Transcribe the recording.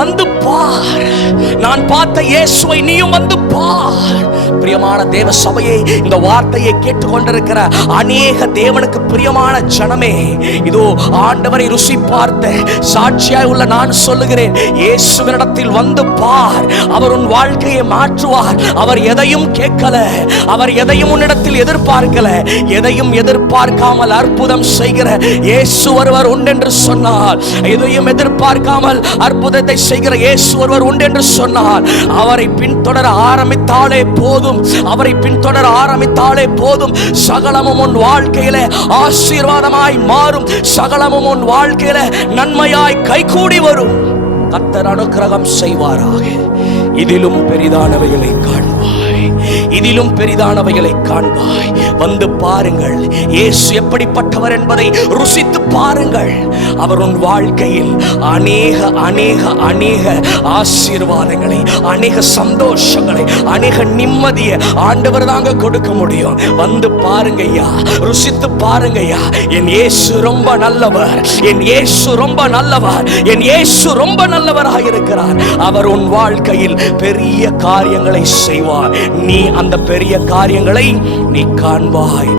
வந்து பார் நான் பார்த்த இயேசுவை நீயும் வந்து பார். பிரியமான தேவ சபையை இந்த வார்த்தையை கேட்டுக்கொண்டிருக்கிற அநேக தேவனுக்கு பிரியமான ஜனமே இதோ ஆண்டவரை ருசி பார்த்த சாட்சியாய் உள்ள நான் சொல்லுகிறேன் இயேசுவினிடத்தில் வந்து பார். அவர் உன் வாழ்க்கையை மாற்றுவார். அவர் எதையும் கேட்கல. அவர் எதையும் உன்னிடத்தில் எதிர்பார்க்கல. எதையும் எதிர்பார்க்காமல் அற்புதம் செய்கிற இயேசு ஒருவர் உண்டென்று சொன்னார் எதையும் எதிர்பார்க்காமல் அற்புதத்தை செய்கிற இயேசு ஒருவர் உண்டென்று சொன்னார் அவரை பின்தொடர ஆரம்பித்தாலே போதும். அவரை பின்தொடர ஆரம்பித்தாலே போதும். சகலமும் உன் வாழ்க்கையில ஆசீர்வாதமாய் மாறும். சகலமும் உன் வாழ்க்கையில நன்மையாய் கைகூடி வரும். கத்தர் அனுக்கிரகம் செய்வாராக. இதிலும் பெரிதானவைகளை காண்பார் இதிலும் பெரிதானவைகளை காண்பாய். வந்து பாருங்கள். இயேசு எப்படிப்பட்டவர் என்பதை ருசித்து பாருங்கள். அவர் உன் வாழ்க்கையில் அநேக அநேக அநேக ஆசீர்வாதங்களை அநேக சந்தோஷங்களை அநேக நிம்மதியை ஆண்டவர் தாங்க கொடுக்க முடியும். வந்து பாருங்க ஐயா ருசித்து பாருங்க ஐயா என் இயேசு ரொம்ப நல்லவர். என் இயேசு ரொம்ப நல்லவர். என் இயேசு ரொம்ப நல்லவராக இருக்கிறார் அவர் உன் வாழ்க்கையில் பெரிய காரியங்களை செய்வார். நீ அந்த பெரிய காரியங்களை நீ காண்பாய்.